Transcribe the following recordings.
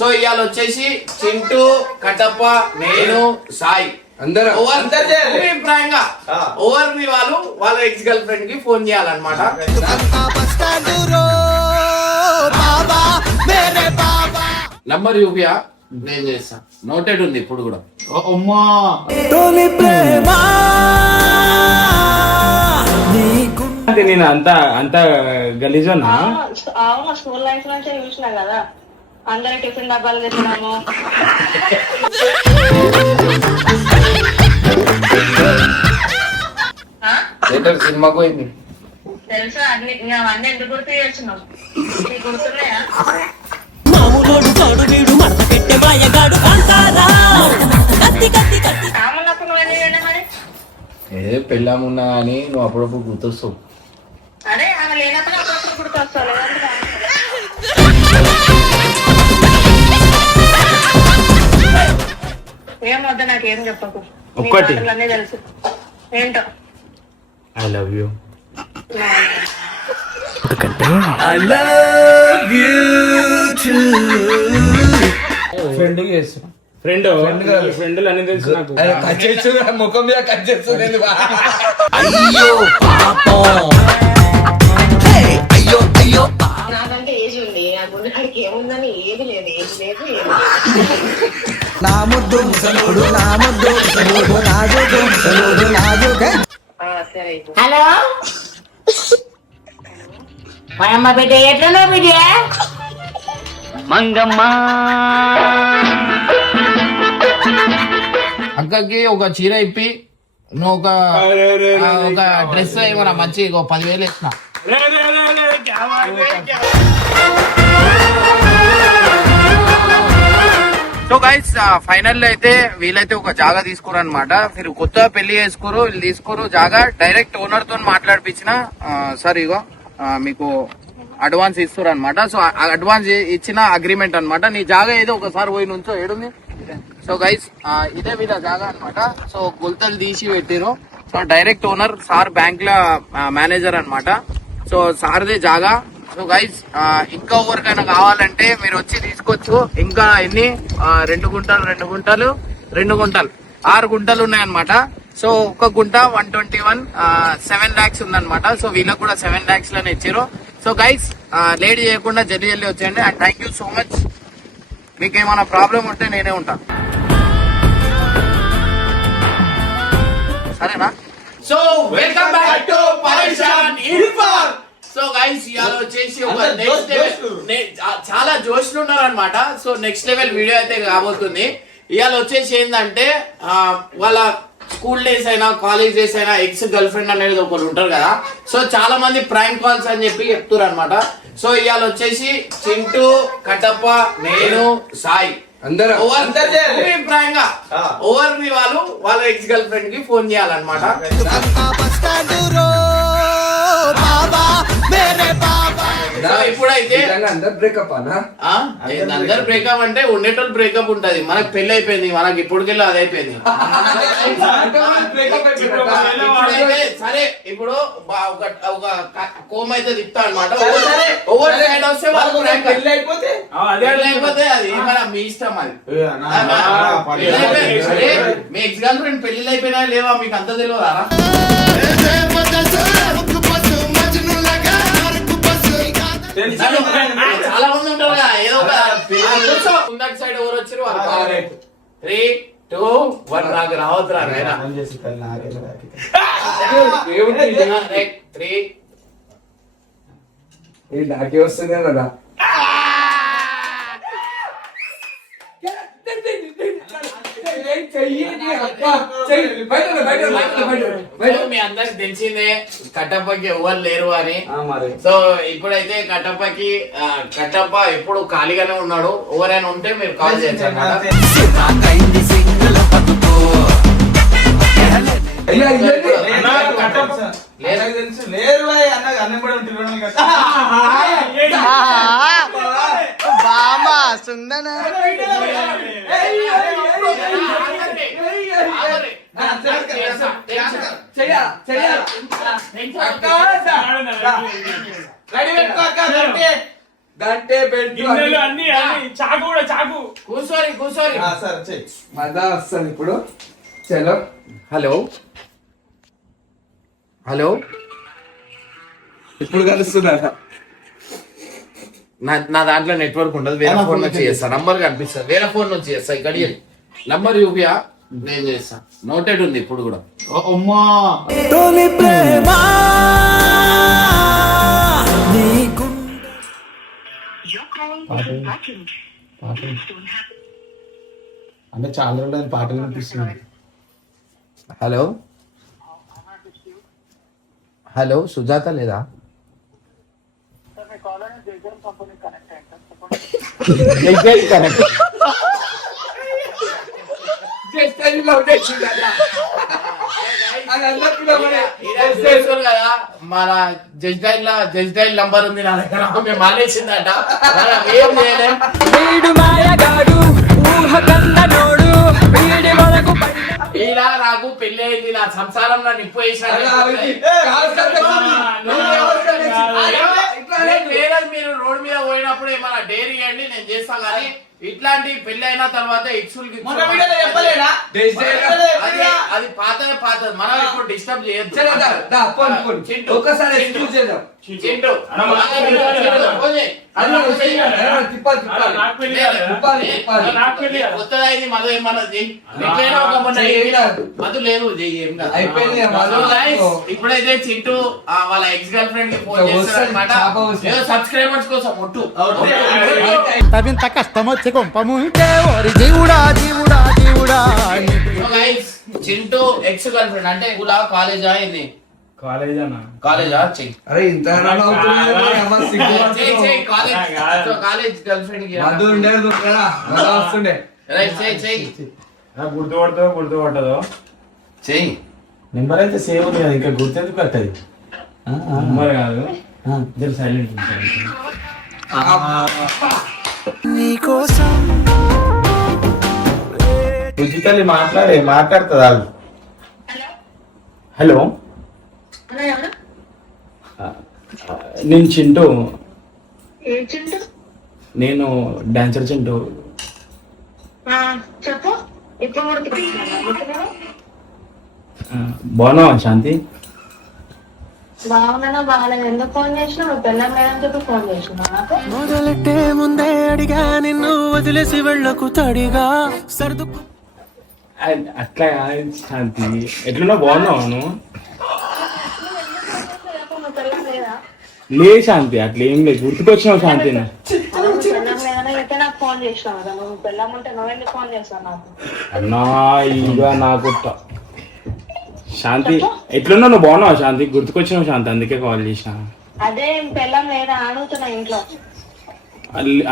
So ఇవాళ వచ్చేసి చింటూ, కటప్ప, నేను, సాయి అందరూ అభిప్రాయంగా ఓవర్ మీ వాళ్ళు వాళ్ళ ఎక్స్ గర్ల్ ఫ్రెండ్ కి ఫోన్ చేయాలన్నమాట. నంబర్ చూపియా, నేను చేస్తా. నోటెడ్ ఉంది ఇప్పుడు కూడా. నేను అంత గలీజన్నా స్కూల్ లైఫ్ నుంచి చూసినా కదా, అందరూ టిఫిన్ డబ్బాలు తెచ్చినాము. సినిమాకు పోయింది తెలుసా? అన్ని అవన్నీ ఎందుకు గుర్తు చేస్తున్నావు? నీకు గుర్తున్నాయా? కామన్నప్పుడు నువ్వు ఎందుకు చేయలే మరి? ఏ పెళ్ళామున్నా అని నువ్వు అప్పుడప్పుడు గుర్తొస్తావు. అరే ఆమె లేనప్పుడు అప్పుడప్పుడు గుర్తొస్తావు. లేదంటే ఏం వద్ద నాకేం చెప్పకు. ఒక్కటి అన్నీ తెలుసు. ఏంటో ఐ లవ్ యూ. ఫ్రెండ్ అన్ని తెలుసు నాకు. ముఖం మీద కట్ చేస్తుంది. నాకంటే ఏజ్ ఉంది, నా గుండెకాడికి ఏముందని ఏది లేదు, ఏది లేదు, ఏది లేదు. సరే హలో అమ్మ బిడ్డ ఎట్లనో బిడ్డ మంగమ్మ అక్కకి ఒక చీర ఇప్పి నువ్వు ఒక డ్రెస్ ఏమన్నా మంచి 10,000 ఇస్తున్నా. సో గైస్ ఫైనల్ అయితే వీళ్ళైతే ఒక జాగా తీసుకోరు అనమాట. మీరు కొత్తగా పెళ్లి చేసుకోరు, వీళ్ళు తీసుకోరు జాగా. డైరెక్ట్ ఓనర్ తో మాట్లాడిపించిన సార్ ఇగో మీకు అడ్వాన్స్ ఇస్తారు అనమాట. సో అడ్వాన్స్ ఇచ్చిన అగ్రిమెంట్ అనమాట. నీ జాగా ఏదో ఒకసారి పోయి నుంచో ఏడుంది. సో గైస్ ఇదే వీళ్ళ జాగా అనమాట. సో గుల్తలు తీసి పెట్టిరు. So direct owner sir bank లో మేనేజర్ అనమాట. సో సార్దే జాగా. సో గైస్ ఇంకా ఎవరికైనా కావాలంటే మీరు వచ్చి తీసుకోవచ్చు. ఇంకా ఎన్ని 2 గుంటలు 2 గుంటలు 6 గుంటలు ఉన్నాయన్నమాట. సో ఒక గుంట 121 7 lakhs ఉందన్నమాట. సో వీళ్ళకి కూడా 7 lakhs లోనే ఇచ్చారు. సో గైస్ లేట్ చేయకుండా జల్దీ వచ్చేయండి. And thank you so much. మీకు ఏమైనా ప్రాబ్లం ఉంటే నేనే ఉంటా, సరేనా? సో వెల్కమ్ బ్యాక్ టు పరేషాన్ ఇర్ఫాన్. సో గైస్ ఇవాళ వచ్చేసి ఒక నెక్స్ట్ చాలా జోష్లు ఉన్నారు అనమాట. సో నెక్స్ట్ లెవెల్ వీడియో అయితే కాబోతుంది. ఇవాళ వచ్చేసి ఏంటంటే వాళ్ళ స్కూల్ డేస్ అయినా కాలేజ్ డేస్ అయినా ఎక్స్ గర్ల్ ఫ్రెండ్ అనేది ఒకరు ఉంటారు కదా. సో చాలా మంది ప్రాంక్ కాల్స్ అని చెప్పి చెప్తారు అనమాట. సో ఇవాళ వచ్చేసి చింటూ, కటప్ప, నేను, సాయి అందరూ అభిప్రాయంగా ఓవర్ మీ వాళ్ళు వాళ్ళ ఎక్స్ గర్ల్ ఫ్రెండ్ కి ఫోన్ చేయాలన్నమాట. ఇప్పుడైతే అందరు బ్రేకప్ అంటే ఉండేటోళ్ళు బ్రేకప్ ఉంటది. మనకు పెళ్లి అయిపోయింది, మనకి ఇప్పటికెళ్ళి అది అయిపోయింది. సరే ఇప్పుడు ఒక కోమ్ అయితే తిప్తా అనమాట. ఓవర్ సైడ్ వస్తే లేకపోతే అది మన మీ ఇష్టం. అది మీ ఎక్స్ గర్ల్ ఫ్రెండ్ పెళ్లి అయిపోయినా లేవా మీకు అంత తెలియదా? చాలా మంది ఉంటారు కదా, ఏదో ఒక సైడ్ ఎవరు వచ్చారు. 3, 2, 1 నాకు రావద్దురా. 3 నాకే వస్తుంది కదా. మీ అందరికి తెలిసిందే కట్టప్పకి ఎవరు లేరు అని. సో ఇప్పుడైతే కట్టప్ప ఎప్పుడు ఖాళీగానే ఉన్నాడు. ఎవరైనా ఉంటే మీరు కాల్ చేయొచ్చు. గంటే చాకు కూడా చాకు కూర్చోరి కూర్చోరి. మజా వస్తుంది ఇప్పుడు. చలో. హలో హలో, ఇప్పుడు కలుస్తుందా? నా దాంట్లో నెట్వర్క్ ఉండదు, వేరే ఫోన్ నుంచి చేస్తా. నంబర్ కనిపిస్తుంది, వేరే ఫోన్ నుంచి చేస్తా. ఇక్కడ నంబర్ యూపియా నేను చేస్తా. నోటెడ్ ఉంది ఇప్పుడు కూడా. అంటే చాలా రోజులు పాటలు వినిపిస్తుంది. హలో హలో, సుజాత లేదా? మన జడ్జ్ డైల్ నంబర్ ఉంది నా దగ్గర, మేము మానేసిందట. ఏం చేయలేం. ఇలా నాకు పెళ్లి అయింది, నా సంసారంలో నిప్పు వేసిన. మీరు రోడ్ మీద పోయినప్పుడు ఏమైనా డైరీ ఇవ్వండి, నేను చేస్తాను. కానీ ఇట్లాంటి పెళ్లి అయిన తర్వాత అది పాత మనం ఇప్పుడు డిస్టర్బ్ చేయొచ్చు. ఒకసారి కొత్తది మధు ఏమన్నా మధు లేదు. ఇప్పుడైతే చింటూ వాళ్ళ ఎక్స్ గర్ల్ ఫ్రెండ్ కి ఫోన్ చేస్తారు అనమాట. సబ్స్క్రైబర్స్ కోసం ఒట్టు తవింత కష్టం వచ్చి కొంపముంటే ఓరి దేవుడా దేవుడా దేవుడా. చింటూ ఎక్స్ గర్ల్ ఫ్రెండ్ అంటే ఇలా కాలేజా ఏంది? కాలేజా చెయ్యి. అరే ఇంత కాలేజ్ గర్ల్ ఫ్రెండ్ కి వస్తుండే. గుర్తుపడతాదో చెయ్యి. నెంబర్ అయితే సేవ్ ఉంది కదా, ఇంకా గుర్తెందుకు కట్టది. నెంబర్ కాదు, సైలెంట్ తల్లి మాట్లాడుతుంది వాళ్ళు. హలో, నేను చింటూ. నేను డాన్సర్ చింటూ. చెప్పు. బాగున్నావా శాంతి? బాగున్నా బాగాలేదు. ఎందుకు ఫోన్ చేసినావు? పెళ్ళం లేదని చెప్పి ఫోన్ చేసినావు నాకు. మొదలెట్టే ముందే అడిగా నిన్ను వదిలేసి వెళ్ళకు తడిగా సర్దుకు. అట్లా కాదు శాంతి, ఎట్లున్నా బాగున్నావా నువ్వు? లే శాంతి, అట్లా ఏం లేదు, గుర్తుకొచ్చినావు శాంతి. నాకు ఫోన్ చేసినావు కదా, నువ్వు పెళ్ళం ఉంటే నువ్వెందుకు ఫోన్ చేస్తావు నాకు? అన్నా ఇక నాకు శాంతి ఎట్లున్నా నువ్వు బాగున్నావా శాంతి? గుర్తుకొచ్చినావు శాంతి, అందుకే కాల్ చేసిన. అదే పెళ్ళం లేదా అడుగుతున్నా ఇంట్లో.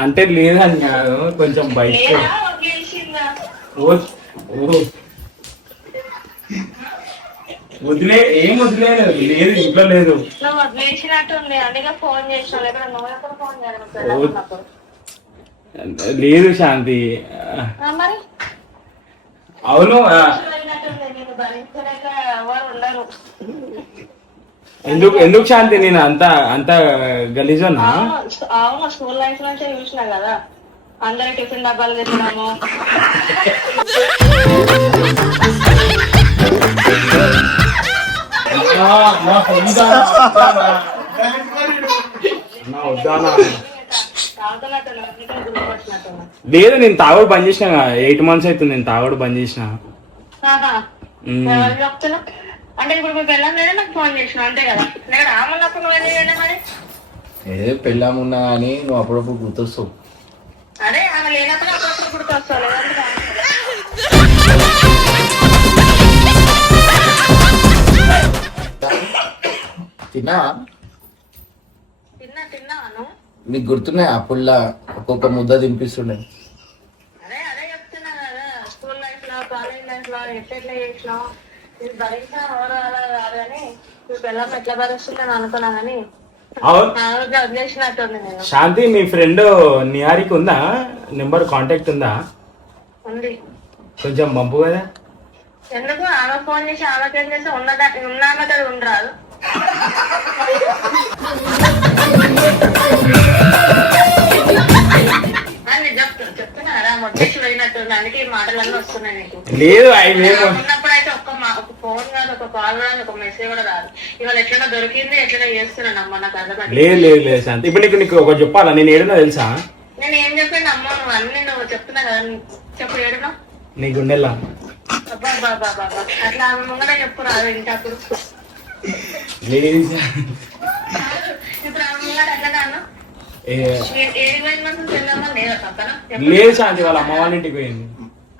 అంటే లేదని కాదు, కొంచెం బయట వదిలే. ఏం వదిలేదు, లేదు ఇంట్లో లేదు. నువ్వు వదిలేసినట్టుంది, అందుకే ఫోన్ చేసినావు. లేకపోతే నువ్వు ఎప్పుడు ఫోన్ చేయాలి? లేదు శాంతి. మరి అవును, ఎందుకు శాంతి? నేను అంత గలీజున్నా? అవును, స్కూల్ లైఫ్ నుంచే చూసినా కదా, అందరు టిఫిన్ డబ్బాలు తెచ్చినాము. లేదు, నేను తాగుడు బంద్ చేసిన. 8 months అవుతుంది నేను తాగుడు బంద్ చేసిన. అంటే ఇప్పుడు మీ పెళ్ళం లేదా నాకు ఫోన్ చేసిన అంతే కదా? నేను ఆమెన్నప్పుడు నువ్వు ఎందుకు చేయలే మరి? ఏ పెళ్ళామున్నా కానీ నువ్వు అప్పుడప్పుడు గుర్తొస్తావు. అదే ఆమె లేనప్పుడు అప్పుడప్పుడు గుర్తొస్తావు. తిన్నాను. నీకు గుర్తున్నాయి అప్పుడులా ఒక్కొక్క ముద్ద తినిపిస్తుండే? అదే చెప్తున్నా కదా, స్కూల్ లైఫ్ లో కాలేజ్ లైఫ్ లో ఎట్లా చేసినావు. మీరు భరించిన అలా కాదు కానీ మీ పిల్లలు ఎట్లా భరిస్తుందని అనుకున్నా కానీ వదిలేసినట్టుంది. నేను శాంతి, మీ ఫ్రెండ్ నిహారిక ఉందా నెంబర్? కాంటాక్ట్ ఉందా? ఉంది. కొంచెం పంపు కదా. ఎందుకు? ఆమె ఫోన్ చేసి ఆమెకేం చేస్తే ఉన్నామె ఉండరాదు. అని చెప్తున్నా చెప్తున్నారా మొట్టేశ్వరు అయినట్టు అందుకే ఈ మాటలన్నీ వస్తున్నాయి నీకు. లేదు ఆయన ఉన్నప్పుడు అయితే ఒక ఫోన్ కాదు, ఒక కాల్ రాదు, ఒక మెసేజ్ కూడా రాదు. ఇవాళ ఎట్లైనా దొరికింది, ఎట్లైనా చేస్తున్నాను అమ్మ. నాకు అర్థం లేదు శాంతి. ఇప్పుడు నీకు ఒకటి చెప్పాలా, నేను ఏడున్నా తెలుసా? నేను ఏం చెప్పాను అమ్మ, నువ్వు అన్ని నువ్వు చెప్తున్నా కదా, చెప్పు ఏడునా నీ గుండెలా బాబా అట్లా ముంగడ చెప్పు రాదు ఇంటి అప్పుడు. లేదు ఇప్పుడు ఆమె ముంగడ అట్లా అన్న ఏది పోయింది తెలియదా లేదా పక్కన లేదు శాంతి, వాళ్ళ అమ్మ వాళ్ళ ఇంటికి పోయింది.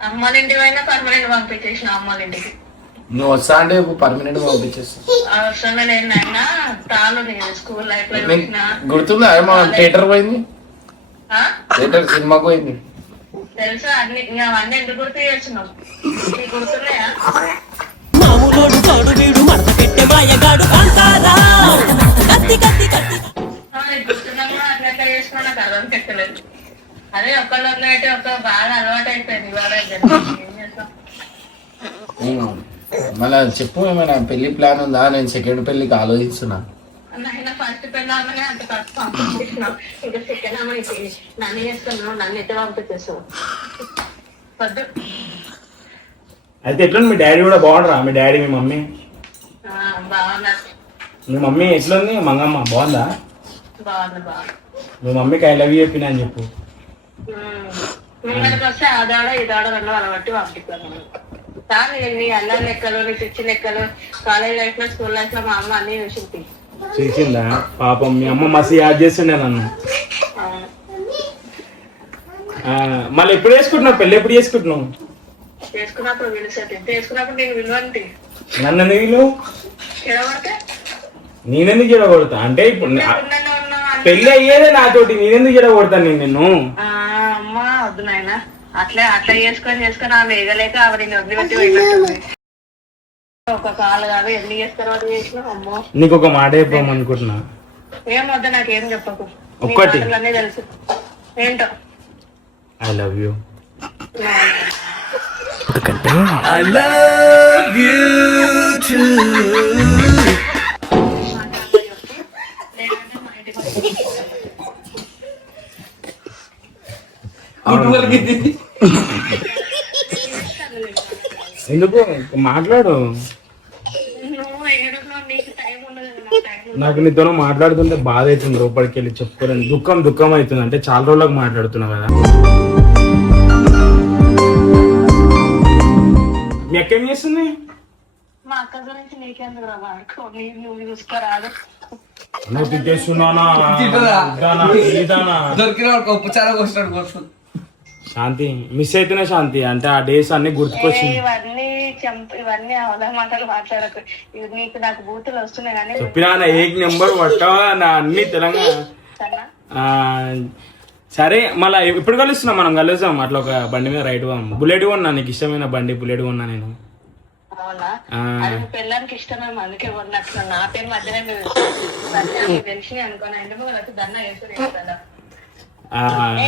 అమ్మ ఇంటికి పోయినా పర్మనెంట్ పంపించేసిన అమ్మ ఇంటికి. నువ్వు వస్తా అంటే పర్మనెంట్ పంపించేస్తా. అవసరంగా నేను అయినా తాను నేను స్కూల్ లైఫ్ లో చూసిన గుర్తుందా థియేటర్ పోయింది, థియేటర్ సినిమాకి పోయింది తెలుసా? అన్ని అవన్నీ ఎందుకు గుర్తు చేస్తున్నావు? నీకు గుర్తున్నాయా? గుర్తున్నా కూడా అట్లా ఎట్లా చేసుకున్నా నాకు అర్థం పెట్టలేదు. అదే ఒక్కళ్ళు అయితే ఒక బాగా అలవాటు అయిపోయింది. ఇవాళ ఏం చేస్తాం? మళ్ళా చెప్పు, ఏమైనా పెళ్లి ప్లాన్ ఉందా? నేను సెకండ్ పెళ్లికి ఆలోచిస్తున్నా. నాయన ఫస్ట్ పెళ్ళామనే అంత ఖర్చు పంపించేసినావు, ఇంకా సెకండ్ అమ్మ నన్ను చేస్తున్నావు, నన్ను ఎట్లా పంపించేసావు? వద్దు. అయితే ఎట్లా మీ డాడీ కూడా బాగుండరా? మీ డాడీ మీ మమ్మీ బాగున్నారు. మీ మమ్మీ ఎట్లుంది? మంగమ్మ బాగుందా? బాగుంది. మీ మమ్మీకి ఐ లవ్ యూ చెప్పినా అని చెప్పు. ముంగడికి వస్తే ఆదాడ ఇదాడ రెండు వాళ్ళ బట్టి పంపిస్తాను. కానీ నీ అల్లం లెక్కలు, నీ పిచ్చి లెక్కలు, కాలేజ్ లైఫ్ లో స్కూల్ లైఫ్ లో మా అమ్మ అన్ని చూసింది. చూసిందా పాపం? మీ అమ్మ మస్తు యాద్ చేస్తుండే నన్ను. మళ్ళీ ఎప్పుడు చేసుకుంటున్నావు పెళ్ళి? ఎప్పుడు చేసుకుంటున్నావు? చేసుకున్నప్పుడు పిలిచేది, చేసుకున్నప్పుడు నేను విలువంటి. నన్ను ఎందుకు వీళ్ళు? చెడగొడితే నేనెందుకు చెడగొడతా? అంటే ఇప్పుడు పెళ్ళి అయ్యేదే నాతోటి, నేనెందుకు చెడగొడతాను నిన్ను? అమ్మ వద్దు నాయన, అట్లా చేసుకొని ఆమె వేగలేక ఆవిడ వదిలిపెట్టి వెళ్ళిపోతుంది. ఒక కాలు కాదు ఎన్ని చేస్తారు వాళ్ళు చేసిన. అమ్మో నీకు ఒక మాట చెప్పామనుకుంటున్నా. ఏం వద్దు, నాకేం చెప్పకు. ఒక్కటి అన్నీ తెలుసు. ఏంటో? I love you. ఎందుకు మాట్లాడు? నాకు నీతో మాట్లాడుతుంటే బాధ అవుతుంది, లోపలికి వెళ్ళి చెప్పుకోరని. దుఃఖం అవుతుంది. అంటే చాలా రోజులకు మాట్లాడుతున్నావు కదా. మీ అక్క ఏం చేస్తుంది? మా అక్క గురించి నీకెందుకు రా వాడుకో, నువ్వు చూసుకోరాదు. నువ్వు తిట్టేస్తున్నానా? దొరికిన వాడికి ఉప్పు చాలా కోసినాడు కోసం. శాంతి మిస్ అవుతున్నా శాంతి. అంటే ఆ డేస్ అన్ని గుర్తుకొచ్చింది. ఇవన్నీ అవదా మాటలు మాట్లాడకు. నీకు నాకు బూతులు వస్తున్నాయి కానీ చెప్పినా ఏక్ నెంబర్ పట్టావా నా అన్ని తెలంగాణ. సరే మళ్ళీ ఎప్పుడు కలుస్తున్నాం? మనం కలుస్తాం అట్లా ఒక బండి మీద రైట్ బుల్లెట్ కొన్నా. నీకు ఇష్టమైన బండి బుల్లెట్ కొన్నా నేను. అవునా? పిల్లలకి ఇష్టమేమో అందుకే కొన్నట్లు. నా పేరు మధ్యనే తెలిసి అనుకోనా ఎందుకు దన్న వేసుకుని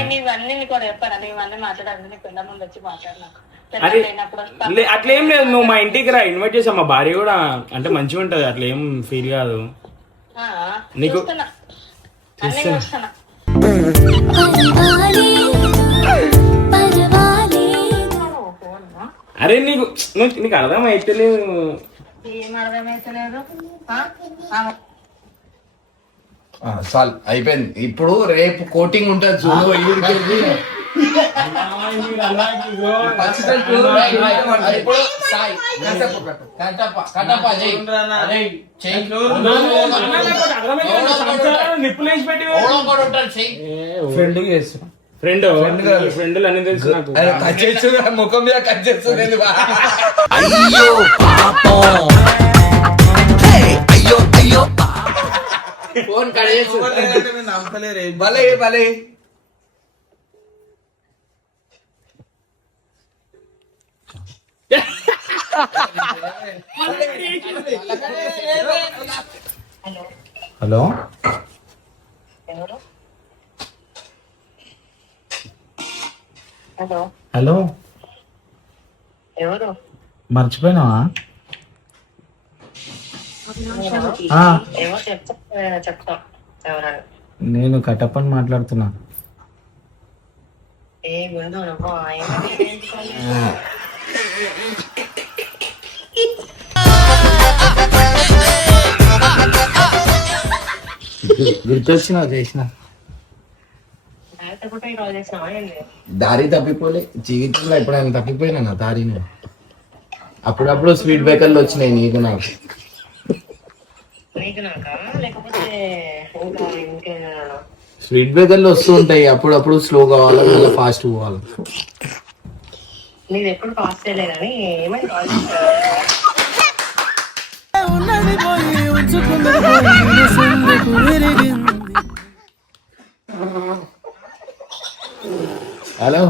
నీవన్నీ నీకు చెప్పాను. నీవన్నీ మాట్లాడాలి. నీ పిల్ల ముందు వచ్చి మాట్లాడినాకు అట్లేం లేదు. నువ్వు మా ఇంటికి రా, ఇన్వైట్ చేసా. మా భార్య కూడా అంటే మంచిగా ఉంటది, అట్లా ఏం ఫీల్ కాదు. నీకు అరే నీకు అర్థం అయితలేదు. ఏం అర్థమైతలేదు? చాలు అయిపోయింది. ఇప్పుడు రేపు కోటింగ్ ఉంటుంది చూడు. ఫ్రెండ్ అన్ని తెలుసు నాకు. ముఖం మీద కట్ చేస్తుంది. ఫోన్ కట్ చేసి భలే భలే హలో హలో ఎవరు? మర్చిపోయినావా? చెప్తా. నేను కట్టప్పని మాట్లాడుతున్నా. ఏ గుండు నువ్వు ఆయన గుర్తొచ్చిన చేసిన కాల్ చేసినావా ఏంటి? దారి తప్పిపోలే జీవితంలో ఎప్పుడైనా తప్పిపోయినా నా దారిని అప్పుడప్పుడు స్వీట్ బేకర్లు వచ్చినాయి నీకు నాకు నీకు నాకా లేకపోతే ఇంకా ఇంకేనా? స్వీట్ బేకర్లు వస్తూ ఉంటాయి అప్పుడప్పుడు స్లో కావాలి మళ్ళీ ఫాస్ట్ పోవాలి నీది ఎప్పుడు ఫాస్ట్ చేయలే కానీ ఏమైనా కాల్ చేస్తావా? హలో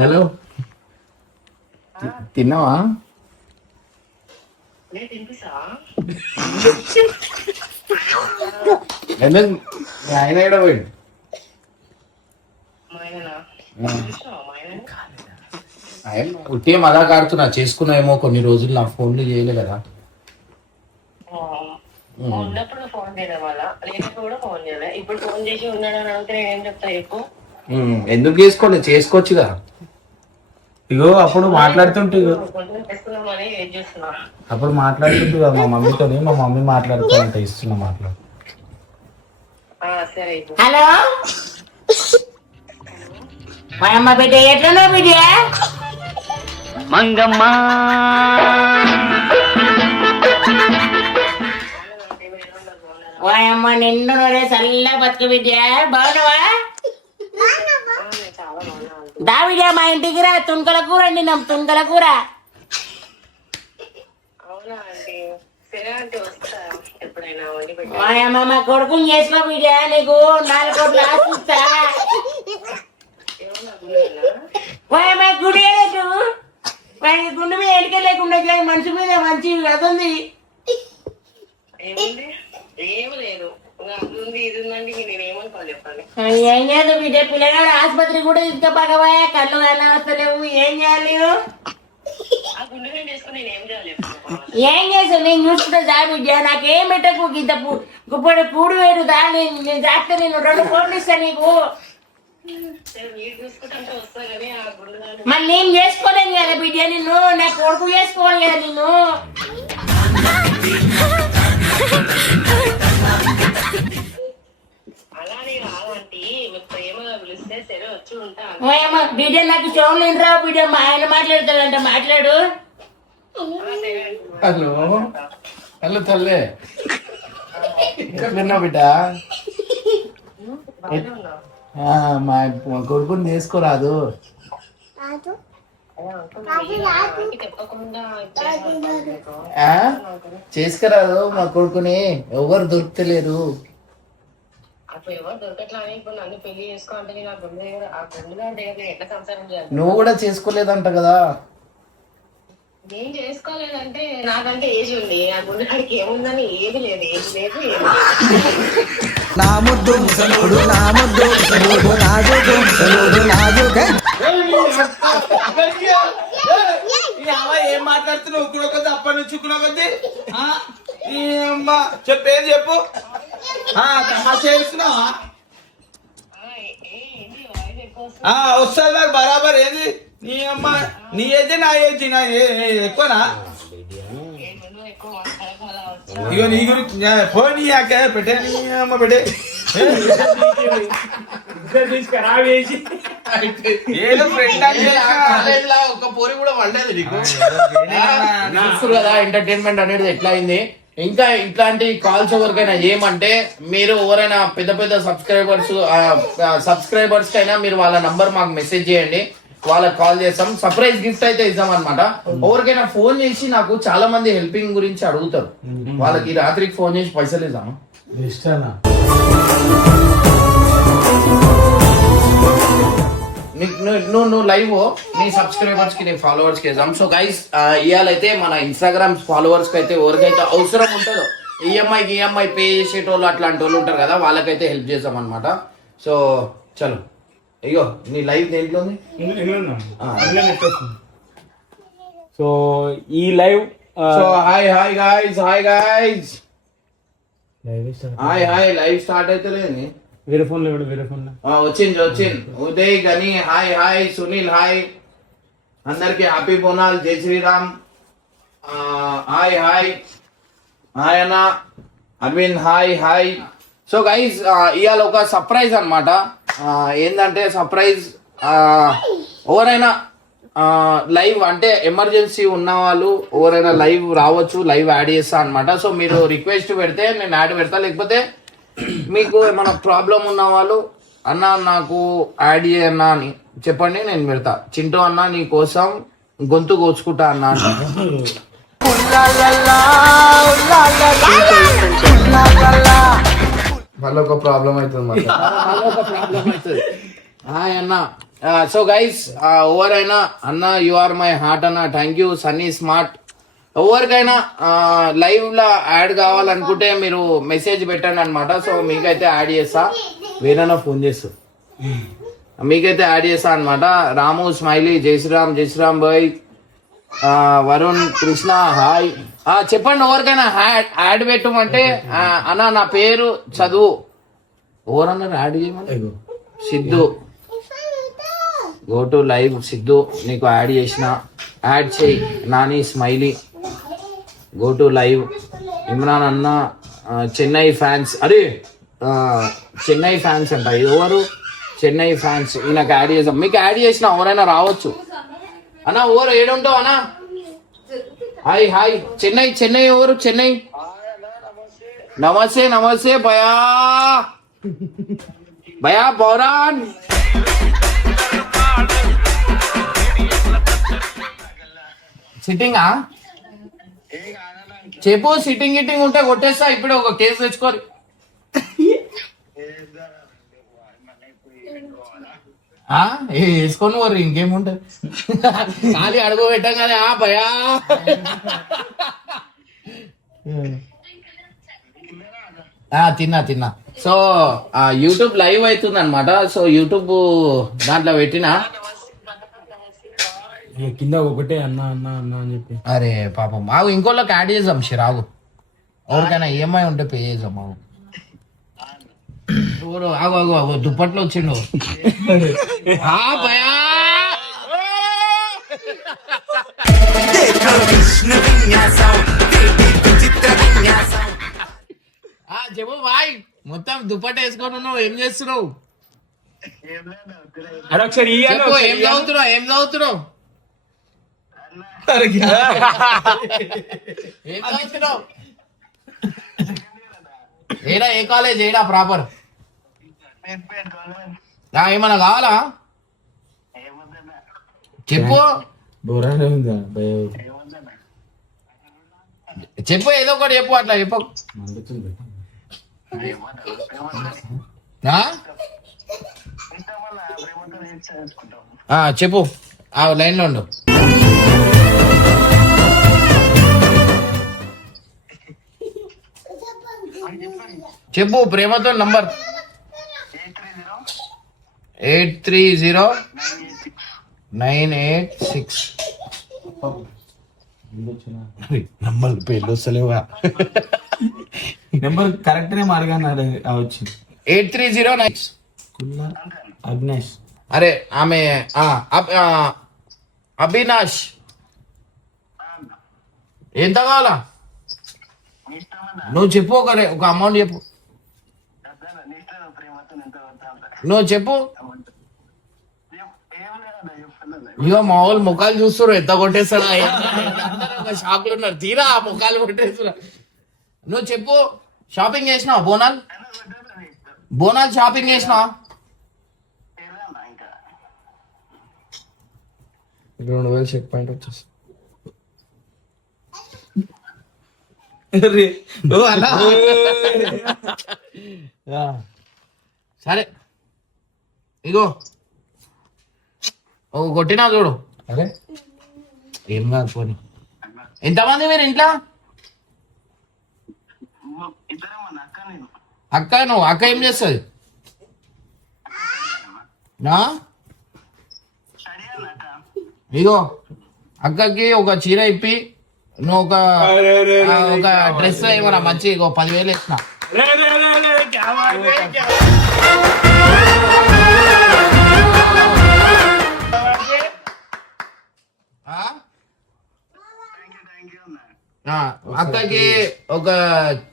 హలో తిన్నావా నేను తినిపిస్తావా? ఎందుకు మీ ఆయన ఎక్కడ పోయిండు మా ఆయననా? చూసినావా మా ఆయనని? ఆయన ఉట్టే మదా కాడుతున్నా చేసుకున్నాయేమో కొన్ని రోజులు నా ఫోన్లు చేయలే కదా ఉన్నప్పుడు ఫోన్ చేయడం వల్ల లేనప్పుడు కూడా ఫోన్ చేయలే. ఇప్పుడు ఫోన్ చేసి ఉన్నాడు అని అడిగితే నేను ఏం చెప్తా చెప్పు? ఎందుకు చేసుకోవచ్చుగా ఇగో అప్పుడు మాట్లాడుతుంటే కొంచెం చేసుకుందామని ఏం చేస్తున్నా? అప్పుడు మాట్లాడుతుంటే కదా మా మమ్మీతో మా మమ్మీ మాట్లాడుతానంట ఇస్తున్నా మాట్లాడు సరే ఇప్పుడు. హలో మా అమ్మ బిడ్డ ఎట్లనో బిడ్డ మంగమ్మ వాయమ్మ నిన్ను నూరే చల్ల బతుకు బిడ్డ బాగున్నావా నేను చాలా బాగున్నాను. దా బిడ్డ మా ఇంటికి రా తుణకల కూర వండినాం తుణకల కూర అవునా ఆంటీ? సరే ఆంటీ వస్తా ఎప్పుడైనా వండి పెట్టి. వాయమ్మ మా కొడుకుని చేసుకో బిడ్డ నీకు 4 కోట్లు ఆశిస్తా ఏమన్నా గుండెనా? వాయమ్మ గుడి లేదు వాడికి గుండె మీద ఎడికే లేకుండా మనిషి మీద మంచి అదుంది ఏముంది? ఏమి లేదు. అది ఉంది ఇది ఉందండి నేను ఏమనుకోవాలి చెప్పండి. ఏం చేయాలి బిడ్డ పిల్లగాడు ఆసుపత్రి కూడా తీసుకోపోకపోయా కళ్ళు ఎలా వస్తలేవు ఏం చేయాలి నేను ఆ గుండె నేను చేసుకుని నేను ఏం చేయాలి చెప్పండి? ఏం చేసావు నేను చూసుకుంటే చా బిడ్డ నాకేం పెట్టకు ఇంత గుప్పటి పూడు వేరు దా నేను చేస్తే నేను 2 కోట్లు ఇస్తాను నీకు సరే మీరు చూసుకుంటే వస్తా కానీ ఆ గుండె దాన్ని మరి నేను చేసుకోలేను కదా బిడ్డ నిన్ను నా కొడుకు చేసుకోవాలి కదా నిన్ను అలానే కాదంటీ మీకు ప్రేమగా పిలిస్తే సరే వచ్చి ఉంటా. ఓయమ్మ బిడ్డ నాకు చెవులు రావు బిడ్డ మా ఆయన మాట్లాడతాడంట మాట్లాడు హలో హలో తల్లే ఎట్లున్నా బిడ్డ బాగానే ఉన్నావు. మా కొడుకుని చేసుకోరాదు చెప్పకుండా చేసుకురాదు మా కొడుకుని ఎవరు దొరుకుతలేరు అప్పుడు ఎవరు దొరకట్లా అని ఇప్పుడు నన్ను పెళ్లి చేసుకోవాలంటే నేను ఆ గుండె దగ్గర ఆ గుండె దగ్గర నేను ఎట్లా సంసారం చేయాలి? నువ్వు కూడా చేసుకోలేదంట కదా నేను చేసుకోలేదంటే నాకంటే ఏజ్ ఉంది. ఆ గుండె కాడికి ఏముందని ఏది లేదు ఏది లేదు ఏది నా ముద్దు ముసలుడు నా ముద్దు ముసలుడు నాజుకు ముసలుడు నాజుకే ఏం మాట్లాడుతున్నావు ఉక్కుడు కొద్ది అప్పటి నుంచి ఉక్కుడు కొద్ది చెప్పేది చెప్పు తమాషా చేస్తున్నావా? ఏంది వాయిస్ ఎక్కువ వస్తుంది? వస్తుంది మరి బరాబర్ ఏది నీ అమ్మ నీ ఏది నా ఏది నా ఎక్కువనా నువ్వు ఎక్కువ మాట్లాడకు అలా వచ్చు. ఇగో నీ గురించి ఫోన్ ఇయ్యాక పెట్టే నీ అమ్మ పెట్టే ఏదో ఫ్రెండ్ ఒక పోరి కూడా పడలేదు నీకు కదా ఎంటర్టైన్మెంట్ అనేది ఎట్లా అయింది ఇంకా ఇట్లాంటి కాల్స్ ఎవరికైనా ఏమంటే మీరు ఎవరైనా పెద్ద పెద్ద సబ్స్క్రైబర్స్ కైనా మీరు వాళ్ళ నంబర్ మాకు మెసేజ్ చేయండి వాళ్ళకి కాల్ చేస్తాం సర్ప్రైజ్ గిఫ్ట్ అయితే ఇద్దాం అనమాట ఎవరికైనా ఫోన్ చేసి నాకు చాలా మంది హెల్పింగ్ గురించి అడుగుతారు వాళ్ళకి రాత్రికి ఫోన్ చేసి పైసలు ఇద్దాము నువ్వు లైవ్ నీ సబ్స్క్రైబర్స్ కి నీ ఫాలోవర్స్ కి ఇద్దాం సో గైస్ ఇవాళైతే మన ఇన్స్టాగ్రామ్ ఫాలోవర్స్ కి అయితే ఎవరికైతే అవసరం ఉంటుందో ఈఎంఐ పే చేసేటోళ్ళు అట్లాంటి వాళ్ళు ఉంటారు కదా వాళ్ళకైతే హెల్ప్ చేద్దాం అనమాట సో చలో అయ్యో నీ లైవ్ దేంట్లో ఉంది సో ఈ live so hi guys hi hi live start అయితే లేదు. వేరే ఫోన్ లో వేరే ఫోన్ లో వచ్చింది Uday Gani hi hi Sunil hi అందరికి హ్యాపీ బోనాల్ జై శ్రీరామ్. హాయ్ హాయ్ హాయ్ అన్న Aravind hi hi. So guys ఇవాళ ఒక సర్ప్రైజ్ అనమాట. ఏంటంటే సర్ప్రైజ్ ఎవరైనా లైవ్ అంటే ఎమర్జెన్సీ ఉన్న వాళ్ళు ఎవరైనా లైవ్ రావచ్చు, లైవ్ యాడ్ చేస్తా అనమాట. సో మీరు రిక్వెస్ట్ పెడితే నేను యాడ్ పెడతా, లేకపోతే మీకు ఏమైనా ప్రాబ్లం ఉన్న వాళ్ళు అన్న నాకు యాడ్ చేయన్నా అని చెప్పండి, నేను పెడతా. చింటూ అన్న నీ కోసం గొంతు కోసుకుంటా అన్న. మళ్ళీ ఒక ప్రాబ్లం అవుతుంది హాయ్ అన్న. సో గైస్ ఎవరైనా అన్న యు ఆర్ మై హార్ట్ అన్న, థ్యాంక్ యూ సన్నీ స్మార్ట్. ఎవరికైనా లైవ్ లా యాడ్ కావాలనుకుంటే మీరు మెసేజ్ పెట్టండి అనమాట. సో మీకైతే యాడ్ చేస్తా, వేరేనా ఫోన్ చేస్తా, మీకైతే యాడ్ చేస్తా అనమాట. రాము స్మైలీ జై శ్రీరామ్ బాయ్. వరుణ్ కృష్ణ హాయ్. చెప్పండి ఎవరికైనా యాడ్ పెట్టమంటే అన్న నా పేరు చదువు. ఎవరన్నారు యాడ్ చేయమని? Siddhu go to live Siddhu నీకు యాడ్ చేసిన, యాడ్ చేయి. Nani smiley go to live. Imran అన్న చెన్నై ఫ్యాన్స్. అరే చెన్నై ఫ్యాన్స్ అంట, ఎవరు చెన్నై ఫ్యాన్స్? ఈయనకు యాడ్ చేసాం, మీకు యాడ్ చేసిన ఎవరైనా రావచ్చు అన్న. ఎవరు ఏడుంటావు అన్న? హాయ్ హాయ్ చెన్నై ఎవరు? చెన్నై నమస్తే భయా పౌరాన్. సిట్టింగా చెప్పు, సిట్టింగ్ గిట్టింగ్ ఉంటే కొట్టేస్తా ఇప్పుడే, ఒక కేసు తెచ్చుకోరు. వేసుకొని వర్రి ఇంకేముంటది, ఖాళీ అడుగు పెట్టాం కదా భయా. తిన్నా. సో యూట్యూబ్ లైవ్ అవుతుంది అనమాట. సో యూట్యూబ్ దాంట్లో పెట్టినా కింద ఒకటే అన్న అన్న అన్న అని చెప్పి. అరే పాపం మాకు ఇంకోళ్ళకి యాడ్ చేద్దాం షిరాగు, ఎవరికైనా ఈఎంఐ ఉంటే పే చేద్దాం. మాకు ఆగు దుప్పట్లో వచ్చిండు. భయా చెప్పు బాయ్, మొత్తం దుప్పట వేసుకొని ఉన్నావు, ఏం చేస్తున్నావు? చెప్పు, ఏం చదువుతున్నావు? ఏడా ఏ కాలేజ్? ఏడా ప్రాపర్? ఏమన్నా కావాలా చెప్పు. చెప్పు ఏదో ఒకటి చెప్పు, అట్లా చెప్పు. చెప్పు, లైన్ లో ఉండు. చెప్పు ప్రేమతో నంబర్ 830-986. నంబర్ పేర్లు వస్తలేవా? నెంబర్ కరెక్ట్ నే అడగాను వచ్చింది. 830-9. అవినాష్. అరే ఆమె అవినాష్ ఎంత కావాలా నువ్వు చెప్పు, ఒక అమౌంట్ చెప్పు, నువ్వు చెప్పు. ఇగో మా వాళ్ళు ముఖాలు చూస్తారు, ఎంత కొట్టేస్తారా ఒక షాక్ లో ఉన్నారు, తీరా ఆ ముఖాలు కొట్టేస్తున్నా. నువ్వు చెప్పు, షాపింగ్ చేసినావు? బోనాలు షాపింగ్ చేసినావా? 2000 చెక్ పాయింట్ వచ్చేసి. సరే ఇగో కొట్టినా చూడు. అరే ఏం కాదు పోనీ. ఎంతమంది మీరు ఇంట్లో? అక్క నువ్వు అక్క ఏం చేస్తుంది? ఇగో అక్కకి ఒక చీర ఇప్పి నువ్వు ఒక డ్రెస్ ఏమన్నా మంచి 10,000 ఇస్తున్నా. అక్కకి ఒక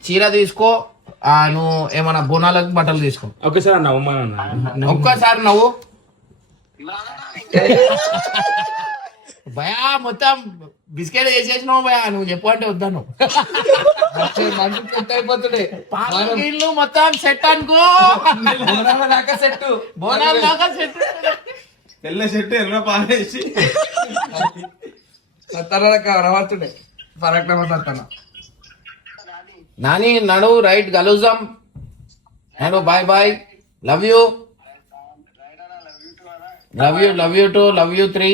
చీర తీసుకో, నువ్వు ఏమన్నా బోనాలకు బట్టలు తీసుకో. ఒకసారి నవ్వమన్నా. ఒక్కసారి నవ్వు. భయా మొత్తం బిస్కెట్ వేసేసినావు భయా, నువ్వు చెప్పు అంటే వద్దాను. సెట్ అయిపోతుండే ఇల్లు మొత్తం సెట్ అనుకో, బోనాలు దాకా సెట్. తెల్ల చెట్టు ఎర్ర పాలేసి రవాడుతుండే నాని నడు, రైట్ కలుద్దాం. నడు, bye bye, love you, love you, love you 2, love you 3.